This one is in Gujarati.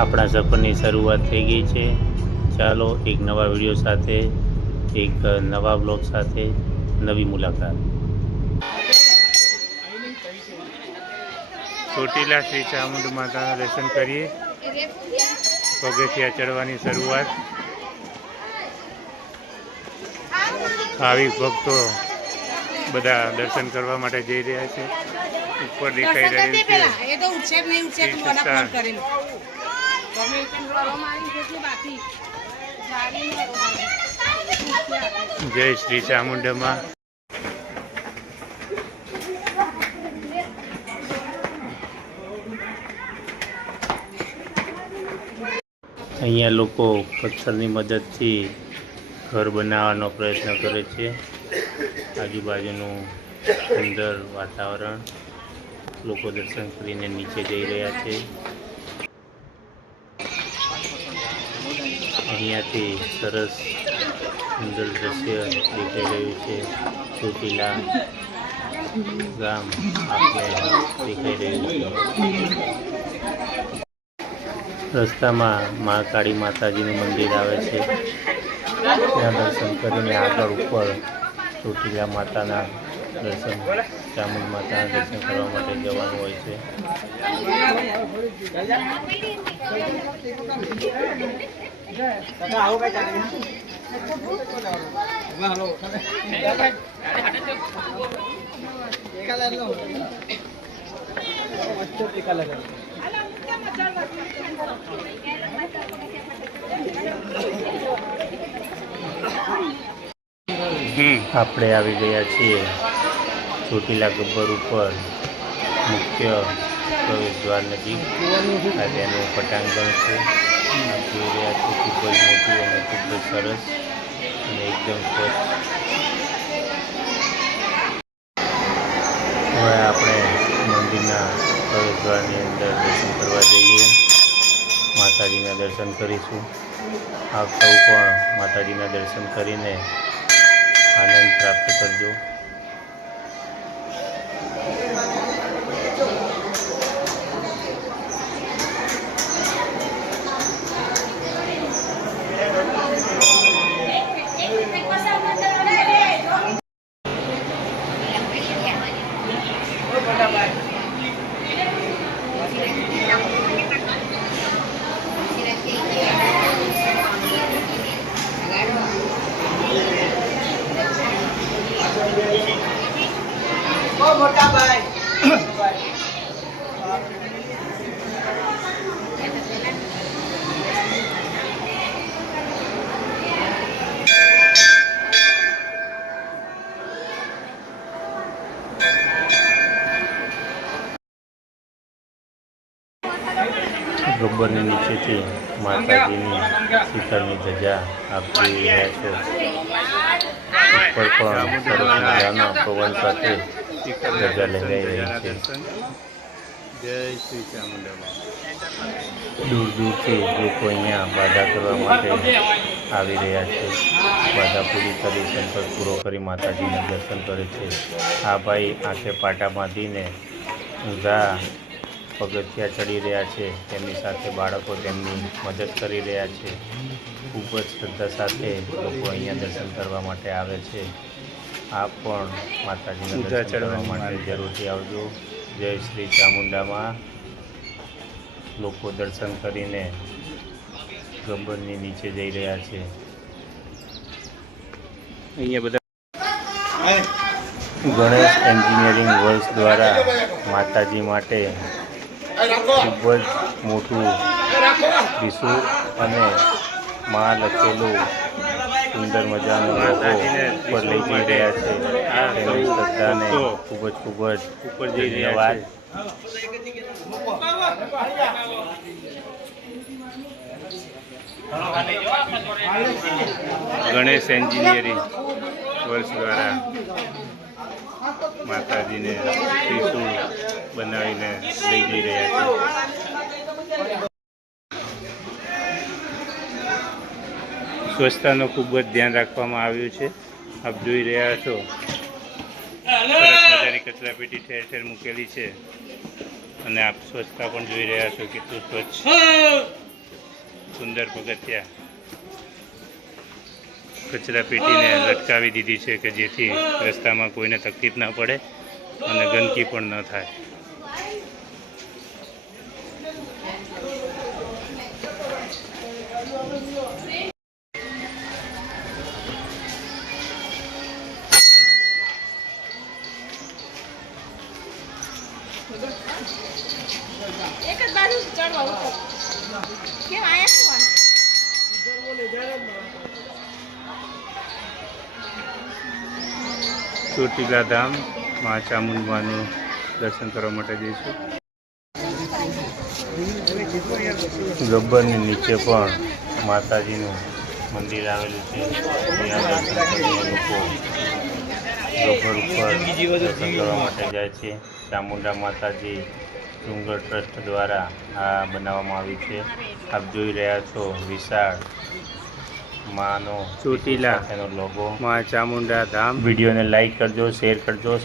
આપણા સફરની શરૂઆત થઈ ગઈ છે. ચાલો એક નવા વિડીયો સાથે, એક નવા બ્લોગ સાથે, નવી મુલાકાત. ચોટીલા શ્રી ચામુંડ માતાના દર્શન કરીએ. પગથિયા ચડવાની શરૂઆત. ભાવિક ભક્તો બધા દર્શન કરવા માટે જઈ રહ્યા છે. ઉપર દેખાઈ રહ્યું છે જય શ્રી ચામુંડમાં. અહીંયા લોકો પથ્થરની મદદથી ઘર બનાવવાનો પ્રયત્ન કરે છે. આજુબાજુનું સુંદર વાતાવરણ. લોકો દર્શન કરીને નીચે જઈ રહ્યા છે. અહીંયાથી સરસ સુંદર દ્રશ્ય દેખાઈ રહ્યું છે. ચોટીલા ગામ આપણે દેખાઈ રહ્યું છે. રસ્તામાં મહાકાળી માતાજીનું મંદિર આવે છે. ત્યાં દર્શન કરીને આગળ ઉપર ચોટીલા માતાના દર્શન, ચામુંડ માતાના દર્શન કરવા માટે જવાનું હોય છે. આપણે આવી ગયા છીએ ચોટીલા ગબ્બર ઉપર મુખ્ય પ્રવેશ દ્વાર નજીક. આ તેનું પટાંગણ છે. આપ જોઈ રહ્યા છો, ખૂબ જ મોટું અને ખૂબ જ સરસ અને એકદમ સ્વચ્છ. હવે આપણે મંદિરના પ્રવેશ દ્વારની અંદર દર્શન કરવા જઈએ. માતાજીના દર્શન કરીશું. આપ સૌ પણ માતાજીના દર્શન કરીને આનંદ પ્રાપ્ત કરજો. મોટા ભાઈ ગબ્બરની નીચેથી માતાજીની શીતળની ધજા આપ જોઈ રહ્યા છો. ઉપર પણ સરસ મજાનો પવન સાથે ધજા લહેરાઈ રહી છે. જય શ્રી ચામુંડમાં. દૂર દૂરથી લોકો અહીંયા બાધા કરવા માટે આવી રહ્યા છે. બાધા પૂરી કરી, સંકલ્પ પૂરો કરી માતાજીને દર્શન કરે છે. આ ભાઈ આંખે પાટા બાંધીને ઊંધા પગથિયા ચડી રહ્યા છે. તેમની સાથે બાળકો તેમની મદદ કરી રહ્યા છે. ખૂબ જ શ્રદ્ધા સાથે લોકો અહીંયા દર્શન કરવા માટે આવે છે. આપ પણ માતાજીના દર્શન કરવા માટે જરૂરથી આવજો. જય શ્રી ચામુંડામાં. લોકો દર્શન કરીને ગબ્બરની નીચે જઈ રહ્યા છે. અહીંયા બધા ગણેશ એન્જિનિયરિંગ વર્ક્સ દ્વારા માતાજી માટે ખૂબ જ મોટું ત્રિશૂળ અને માં લખેલું સુંદર મજાનો લોગો ઉપર લઈ જઈ રહ્યા છે. તેમની શ્રદ્ધાને ખૂબ જ ઉપર જઈ રહ્યા છે. ગણેશ એન્જિનિયરિંગ વર્ષ દ્વારા માતાજીને ત્રિશૂળ બનાવીને લઈ જઈ રહ્યા છે. સ્વચ્છતાનું ખૂબ જ ધ્યાન રાખવામાં આવ્યું છે. આપ જોઈ રહ્યા છો, સરસ મજાની કચરાપેટી ઠેર ઠેર મૂકેલી છે અને આપ સ્વચ્છતા પણ જોઈ રહ્યા છો કેટલું સ્વચ્છ સુંદર પગથિયા કચરા પેટીને લટકાવી દીધી છે કે જેથી રસ્તામાં કોઈને તકલીફ ના પડે અને ગંદકી પણ ન થાય. એક જ બાજુ ચડવા ઉતર કેમ આયા શું ચોટીલા ધામ મા ચામુંડમાનું દર્શન કરવા માટે જઈશું. ગબ્બરની નીચે પણ માતાજીનું મંદિર આવેલું છે. ત્યાં દર્શન કરીને લોકો ગબ્બર ઉપર દર્શન કરવા માટે જાય છે. ચામુંડા માતાજી ડુંગર ટ્રસ્ટ દ્વારા આ બનાવવામાં આવ્યું છે. આપ જોઈ રહ્યા છો વિશાળ માનો ચોટીલા લોગો મા ચામુંડા ધામ. વિડીયોને લાઈક કરજો, શેર કરજો.